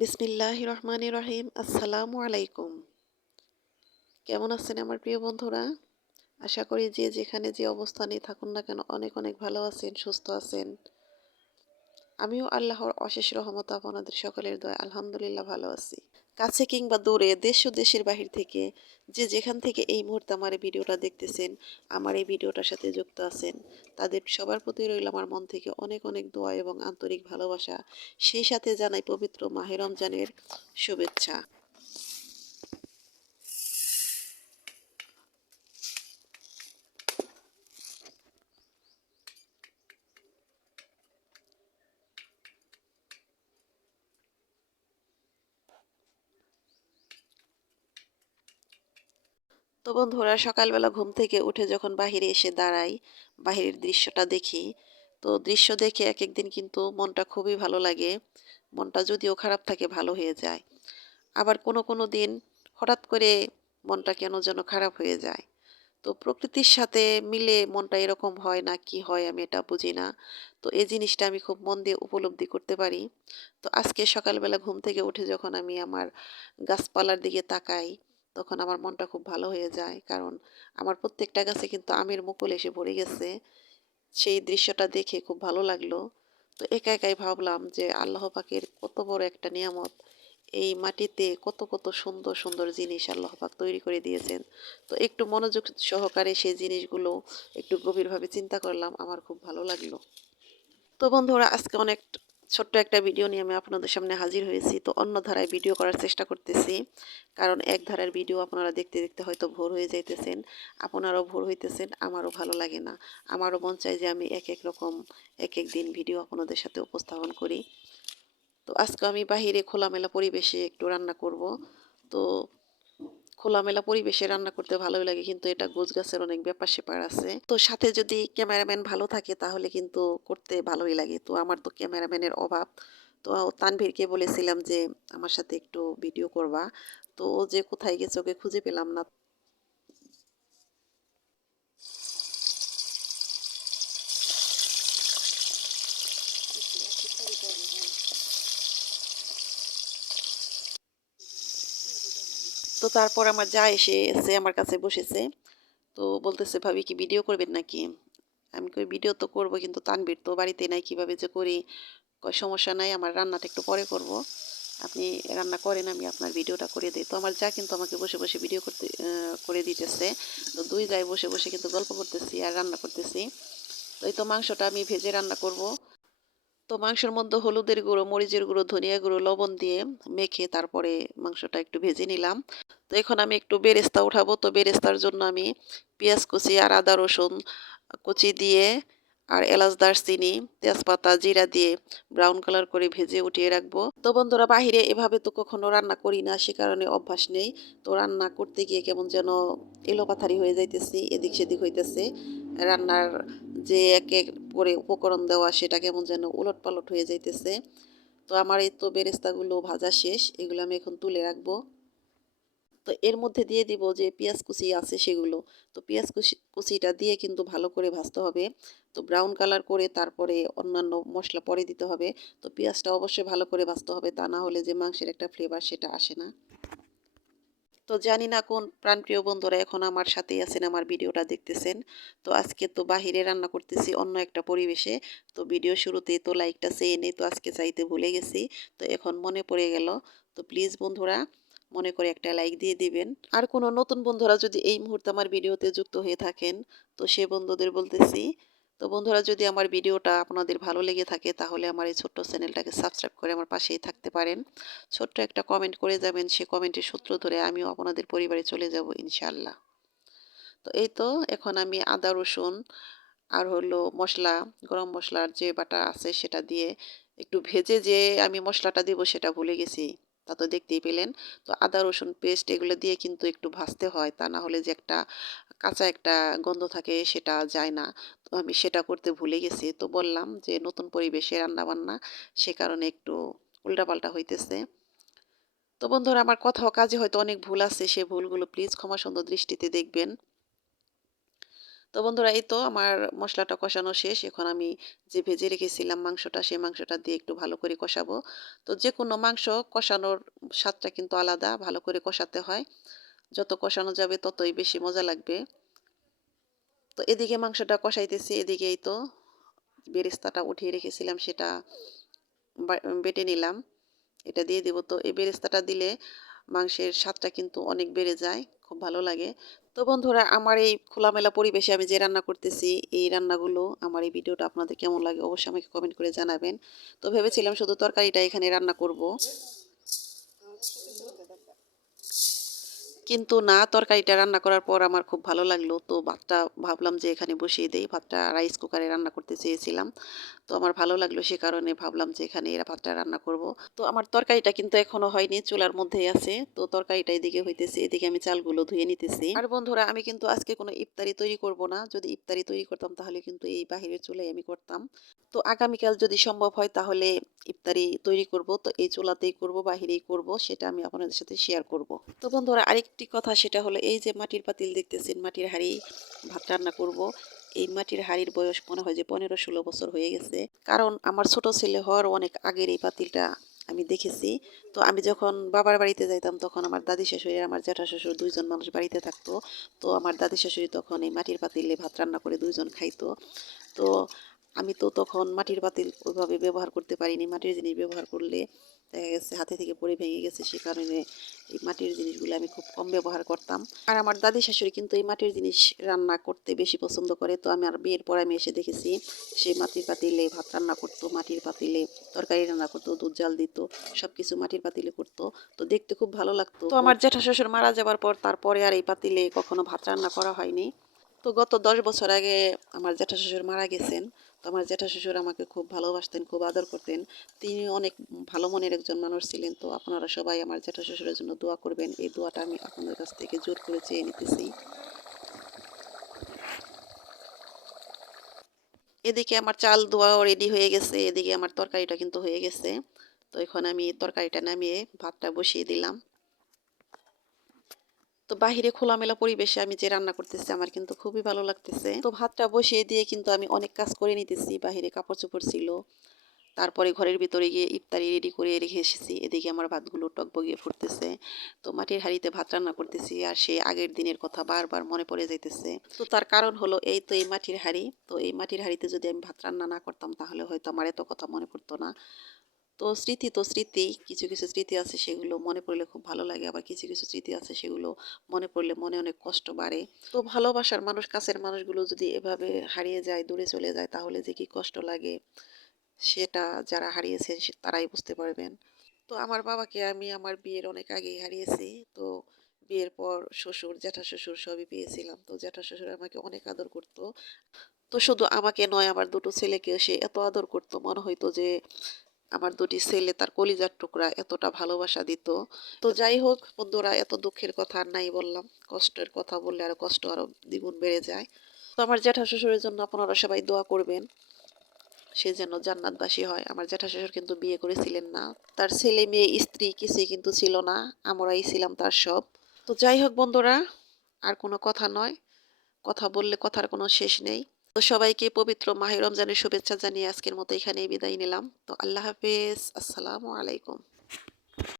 বিসমিল্লাহির রহমানির রহিম। আসসালামু আলাইকুম। কেমন আছেন আমার প্রিয় বন্ধুরা? আশা করি যে যেখানে যে অবস্থানেই থাকুন না কেন অনেক অনেক ভালো আছেন, সুস্থ আছেন। আমিও আল্লাহর অশেষ রহমতে আপনাদের সকলের দয়ায় আলহামদুলিল্লাহ ভালো আছি। কাছে কিংবা দূরে, দেশ ও দেশের বাহির থেকে যে যেখান থেকে এই মুহূর্তে আমার এই ভিডিওটা দেখতেছেন, আমার এই ভিডিওটার সাথে যুক্ত আছেন, তাদের সবার প্রতি রইল আমার মন থেকে অনেক অনেক দোয়া এবং আন্তরিক ভালোবাসা। সেই সাথে জানাই পবিত্র মাহে রমজানের শুভেচ্ছা। তো বন্ধুরা, সকালবেলা ঘুম থেকে উঠে যখন বাহিরে এসে দাঁড়াই, বাহিরের দৃশ্যটা দেখি, তো দৃশ্য দেখে এক একদিন কিন্তু মনটা খুবই ভালো লাগে। মনটা যদিও খারাপ থাকে ভালো হয়ে যায়। আবার কোনো কোনো দিন হঠাৎ করে মনটা কেন যেন খারাপ হয়ে যায়। তো প্রকৃতির সাথে মিলে মনটা এরকম হয় না কি হয় আমি এটা বুঝি না। তো এই জিনিসটা আমি খুব মন দিয়ে উপলব্ধি করতে পারি। তো আজকে সকালবেলা ঘুম থেকে উঠে যখন আমি আমার গাছপালার দিকে তাকাই, তখন আমার মনটা খুব ভালো হয়ে যায়। কারণ আমার প্রত্যেকটা গাছে কিন্তু আমের মুকুল এসে ভরে গেছে। সেই দৃশ্যটা দেখে খুব ভালো লাগলো। তো একা একাই ভাবলাম যে আল্লাহ পাকের কত বড় একটা নিয়ামত। এই মাটিতে কত কত সুন্দর সুন্দর জিনিস আল্লাহ পাক তৈরি করে দিয়েছেন। তো একটু মনোযোগ সহকারে সেই জিনিসগুলো একটু গভীরভাবে চিন্তা করলাম, আমার খুব ভালো লাগলো। তো বন্ধুরা, আজকে অনেক ছোট্ট একটা ভিডিও নিয়ে আমি আপনাদের সামনে হাজির হয়েছি। তো অন্য ধারায় ভিডিও করার চেষ্টা করতেছি। কারণ এক ধারার ভিডিও আপনারা দেখতে দেখতে হয়তো ভোর হয়ে যাইতেছেন। আপনারাও ভোর হইতেছেন, আমারও ভালো লাগে না। আমারও মন চায় যে আমি এক এক রকম এক এক দিন ভিডিও আপনাদের সাথে উপস্থাপন করি। তো আজকে আমি বাহিরে খোলামেলা পরিবেশে একটু রান্না করব। তো খোলামেলা পরিবেশে রান্না করতে ভালোই লাগে, কিন্তু এটা গোছগাছের অনেক ব্যাপার-স্যাপার আছে। তো সাথে যদি ক্যামেরাম্যান ভালো থাকে তাহলে কিন্তু করতে ভালোই লাগে। তো আমার তো ক্যামেরাম্যানের অভাব। তো তানভীরকে বলেছিলাম যে আমার সাথে একটু ভিডিও করবা। তো ও যে কোথায় গেছে ওকে খুঁজে পেলাম না। তো তারপর আমার যা এসে আমার কাছে বসেছে। তো বলতেছে, "ভাবি কি ভিডিও করবেন নাকি?" আমি কই, "ভিডিও তো করব, কিন্তু তানভীর তো বাড়িতে নাই, কিভাবে যে করি?" কয়, "সমস্যা নাই, আমার রান্নাটা একটু পরে করব। আপনি রান্না করেন, আমি আপনার ভিডিওটা করে দেই।" তো আমার যা কিন্তু আমাকে বসে বসে ভিডিও করতে করে দিতেছে। তো দুই জায় বসে বসে কিন্তু গল্প করতেছি আর রান্না করতেছি। তো এই তো মাংসটা আমি ভেজে রান্না করব। তো মাংসের মধ্যে হলুদের গুঁড়ো, মরিচের গুঁড়ো, ধনিয়া গুঁড়ো, লবণ দিয়ে মেখে তারপরে মাংসটা একটু ভেজে নিলাম। তো এখন আমি একটু বেরেস্তা উঠাবো। তো বেরেস্তার জন্য আমি পেঁয়াজ কুচি আর আদা রসুন কুচি দিয়ে আর এলাচ, দারচিনি, তেজপাতা, জিরা দিয়ে ব্রাউন কালার করে ভেজে উঠিয়ে রাখবো। তো বন্ধুরা, বাহিরে এভাবে তো কখনো রান্না করি না, সে কারণে অভ্যাস নেই। তো রান্না করতে গিয়ে কেমন যেন এলোপাথারি হয়ে যাইতেছি, এদিক সেদিক হইতেছে। রান্নার যে এক এক করে উপকরণ দেওয়া সেটা কেমন যেন উলটপালট হয়ে যাইতেছে। তো আমার এই তো বেরেস্তাগুলো ভাজা শেষ, এগুলো আমি এখন তুলে রাখবো। তো এর মধ্যে দিয়ে দিব যে পেঁয়াজ কুচি আছে সেগুলো। তো পেঁয়াজ কুচিটা দিয়ে কিন্তু ভালো করে ভাজতে হবে। তো ব্রাউন কালার করে তারপরে অন্যান্য মশলা পরে দিতে হবে। তো পেঁয়াজটা অবশ্যই ভালো করে ভাজতে হবে, তা না হলে যে মাংসের একটা ফ্লেভার সেটা আসে না। তো জানি না কোন প্রাণপ্রিয় বন্ধুরা এখন আমার সাথেই আছেন, আমার ভিডিওটা দেখতেছেন। তো আজকে তো বাহিরে রান্না করতেছি অন্য একটা পরিবেশে। তো ভিডিও শুরুতেই তো লাইকটা চেয়ে নেই, তো আজকে চাইতে ভুলে গেছি। তো এখন মনে পড়ে গেল। তো প্লিজ বন্ধুরা, মনে করে একটা লাইক দিয়ে দিবেন। আর কোনো নতুন বন্ধুরা যদি এই মুহূর্তে আমার ভিডিওতে যুক্ত হয়ে থাকেন, তো সে বন্ধুদের বলতেছি, তো বন্ধুরা, যদি আমার ভিডিওটা আপনাদের ভালো লেগে থাকে তাহলে আমার এই ছোট্ট চ্যানেলটাকে সাবস্ক্রাইব করে আমার পাশেই থাকতে পারেন। ছোট্ট একটা কমেন্ট করে যাবেন, সে কমেন্টের সূত্র ধরে আমিও আপনাদের পরিবারে চলে যাব ইনশাআল্লাহ। তো এই তো এখন আমি আদা রসুন আর হলো মশলা, গরম মশলার যে বাটা আছে সেটা দিয়ে একটু ভেজে যে আমি মশলাটা দিব সেটা ভুলে গেছি। তা তো দেখতেই পেলেন। তো আদা রসুন পেস্ট এগুলো দিয়ে কিন্তু একটু ভাজতে হয়, তা না হলে যে একটা কাঁচা একটা গন্ধ থাকে সেটা যায় না। তো আমি সেটা করতে ভুলে গেছি। তো বললাম যে নতুন পরিবেশে রান্না বান্না, সে কারণে একটু উল্টাপাল্টা হইতেছে। তো বন্ধুরা, আমার কথা ও কাজে হয়তো অনেক ভুল আছে, সে ভুলগুলো প্লিজ ক্ষমা সুন্দর দৃষ্টিতে দেখবেন। তো বন্ধুরা এই তো আমার মশলাটা কষানো শেষ। এখন আমি যে ভেজে রেখেছিলাম মাংসটা, সেই মাংসটা দিয়ে একটু ভালো করে কষাবো। তো যেকোনো মাংস কষানোর স্বাদটা কিন্তু আলাদা, ভালো করে কষাতে হয়। যত কষানো যাবে ততই বেশি মজা লাগবে। তো এদিকে মাংসটা কষাইতেছি, এদিকে এই তো বেরেস্তাটা উঠিয়ে রেখেছিলাম সেটা বেটে নিলাম। এটা দিয়ে দিব। তো এই বেরেস্তাটা দিলে মাংসের স্বাদটা কিন্তু অনেক বেড়ে যায়, খুব ভালো লাগে। তো বন্ধুরা আমার এই খোলামেলা পরিবেশে আমি যে রান্না করতেছি, এই রান্নাগুলো আমার এই ভিডিওটা আপনাদের কেমন লাগে অবশ্যই আমাকে কমেন্ট করে জানাবেন। তো ভেবেছিলাম শুধু তরকারিটা এখানে রান্না করব, কিন্তু না, তরকারিটা রান্না করার পর আমার খুব ভালো লাগলো। তো ভাতটা ভাবলাম যে এখানে বসিয়ে দেই। ভাতটা রাইস কুকারে রান্না করতে চেয়েছিলাম। তো আমার ভালো লাগলো সে কারণে ভাবলাম যে এখানে এরা ভাতটা রান্না করব। তো আমার তরকারিটা কিন্তু এখনো হয়নি, চুলার মধ্যেই আছে। তো তরকারিটা এদিকে হইতেছে, এদিকে আমি চালগুলো ধুয়ে নিতেছি। আর বন্ধুরা আমি কিন্তু আজকে কোনো ইফতারি তৈরি করব না। যদি ইফতারি তৈরি করতাম তাহলে কিন্তু এই বাহিরের চুলায় আমি করতাম। তো আগামীকাল যদি সম্ভব হয় তাহলে ইফতারি তৈরি করব। তো এই চুলাতেই করব, বাহিরেই করব, সেটা আমি আপনাদের সাথে শেয়ার করব। তো বন্ধুরা আরেকটি কথা সেটা হলো এই যে মাটির পাতিল দেখতেছেন, মাটির হাঁড়ি ভাত রান্না করব। এই মাটির হাঁড়ির বয়স মনে হয় যে 15-16 বছর হয়ে গেছে। কারণ আমার ছোট ছেলে হওয়ার অনেক আগের এই পাতিলটা আমি দেখেছি। তো আমি যখন বাবার বাড়িতে যাইতাম তখন আমার দাদি শাশুড়ি আর আমার জ্যাঠা শ্বশুর 2 জন মানুষ বাড়িতে থাকতো। তো আমার দাদি শাশুড়ি তখন এই মাটির পাতিলে ভাত রান্না করে 2 জন খাইতো। তো আমি তো তখন মাটির পাতিল ওইভাবে ব্যবহার করতে পারিনি। মাটির জিনিস ব্যবহার করলে দেখা গেছে হাতে থেকে পড়ে ভেঙে গেছে, সে কারণে এই মাটির জিনিসগুলো আমি খুব কম ব্যবহার করতাম। আর আমার দাদি শাশুড়ি কিন্তু এই মাটির জিনিস রান্না করতে বেশি পছন্দ করে। তো আমি আর বিয়ের পর আমি এসে দেখেছি সে মাটির পাতিলে ভাত রান্না করতো, মাটির পাতিলে তরকারি রান্না করতো, দুধ জাল দিত, সব কিছু মাটির পাতিলে করতো। তো দেখতে খুব ভালো লাগতো। তো আমার জ্যাঠা শ্বশুর মারা যাবার পর তারপরে আর এই পাতিলে কখনো ভাত রান্না করা হয়নি। তো গত 10 বছর আগে আমার জ্যাঠা শ্বশুর মারা গেছেন। তো আমার জ্যাঠা শ্বশুর আমাকে খুব ভালোবাসতেন, খুব আদর করতেন। তিনি অনেক ভালো মনের একজন মানুষ ছিলেন। তো আপনারা সবাই আমার জ্যাঠা শ্বশুরের জন্য দোয়া করবেন। এই দোয়াটা আমি আপনাদের কাছ থেকে জোর করে চেয়ে নিতেছি। এদিকে আমার চাল ধোয়াও রেডি হয়ে গেছে, এদিকে আমার তরকারিটা কিন্তু হয়ে গেছে। তো এখন আমি তরকারিটা নামিয়ে ভাতটা বসিয়ে দিলাম। তো বাহিরে খোলামেলা পরিবেশে আমি যে রান্না করতেছি আমার কিন্তু খুবই ভালো লাগতেছে। তো ভাতটা বসিয়ে দিয়ে কিন্তু আমি অনেক কাজ করে নিতেছি। বাহিরে কাপড় চোপড় ছিল, তারপরে ঘরের ভিতরে গিয়ে ইফতারি রেডি করে রেখে এসেছি। এদিকে আমার ভাতগুলো টকবগিয়ে ফুটতেছে। তো মাটির হাঁড়িতে ভাত রান্না করতেছি আর সেই আগের দিনের কথা বারবার মনে পড়ে যাইতেছে। তো তার কারণ হলো এই তো এই মাটির হাঁড়ি। তো এই মাটির হাঁড়িতে যদি আমি ভাত রান্না না করতাম তাহলে হয়তো আমার এত কথা মনে পড়তো না। তো স্মৃতি তো স্মৃতি, কিছু কিছু স্মৃতি আছে সেগুলো মনে পড়লে খুব ভালো লাগে, আবার কিছু কিছু স্মৃতি আছে সেগুলো মনে পড়লে মনে অনেক কষ্ট বাড়ে। তো ভালোবাসার মানুষ, কাছের মানুষগুলো যদি এভাবে হারিয়ে যায়, দূরে চলে যায়, তাহলে যে কি কষ্ট লাগে সেটা যারা হারিয়েছেন তারাই বুঝতে পারবেন। তো আমার বাবাকে আমি আমার বিয়ের অনেক আগেই হারিয়েছি। তো বিয়ের পর শ্বশুর, জ্যাঠা শ্বশুর সবই পেয়েছিলাম। তো জ্যাঠা শ্বশুর আমাকে অনেক আদর করত। তো শুধু আমাকে নয় আমার দুটো ছেলেকেও সে এত আদর করত, মনে হইতো যে আমার দুটি ছেলে তার কলিজার টুকরা, এতটা ভালোবাসা দিত। তো যাই হোক বন্ধুরা, এত দুঃখের কথা আর নাই বললাম। কষ্টের কথা বললে আরো কষ্ট আরো দ্বিগুণ বেড়ে যায়। তো আমার জ্যাঠা শ্বশুরের জন্য আপনারা সবাই দোয়া করবেন, সে যেন জান্নাতবাসী হয়। আমার জ্যাঠা শ্বশুর কিন্তু বিয়ে করেছিলেন না। তার ছেলে মেয়ে স্ত্রী কিছুই কিন্তু ছিল না। আমরাই ছিলাম তার সব। তো যাই হোক বন্ধুরা, আর কোনো কথা নয়। কথা বললে কথার কোনো শেষ নেই। তো সবাইকে পবিত্র মাহে রমজানের শুভেচ্ছা জানিয়ে আজকের মতো এখানেই বিদায় নিলাম। তো আল্লাহ হাফেজ। আসসালামু আলাইকুম।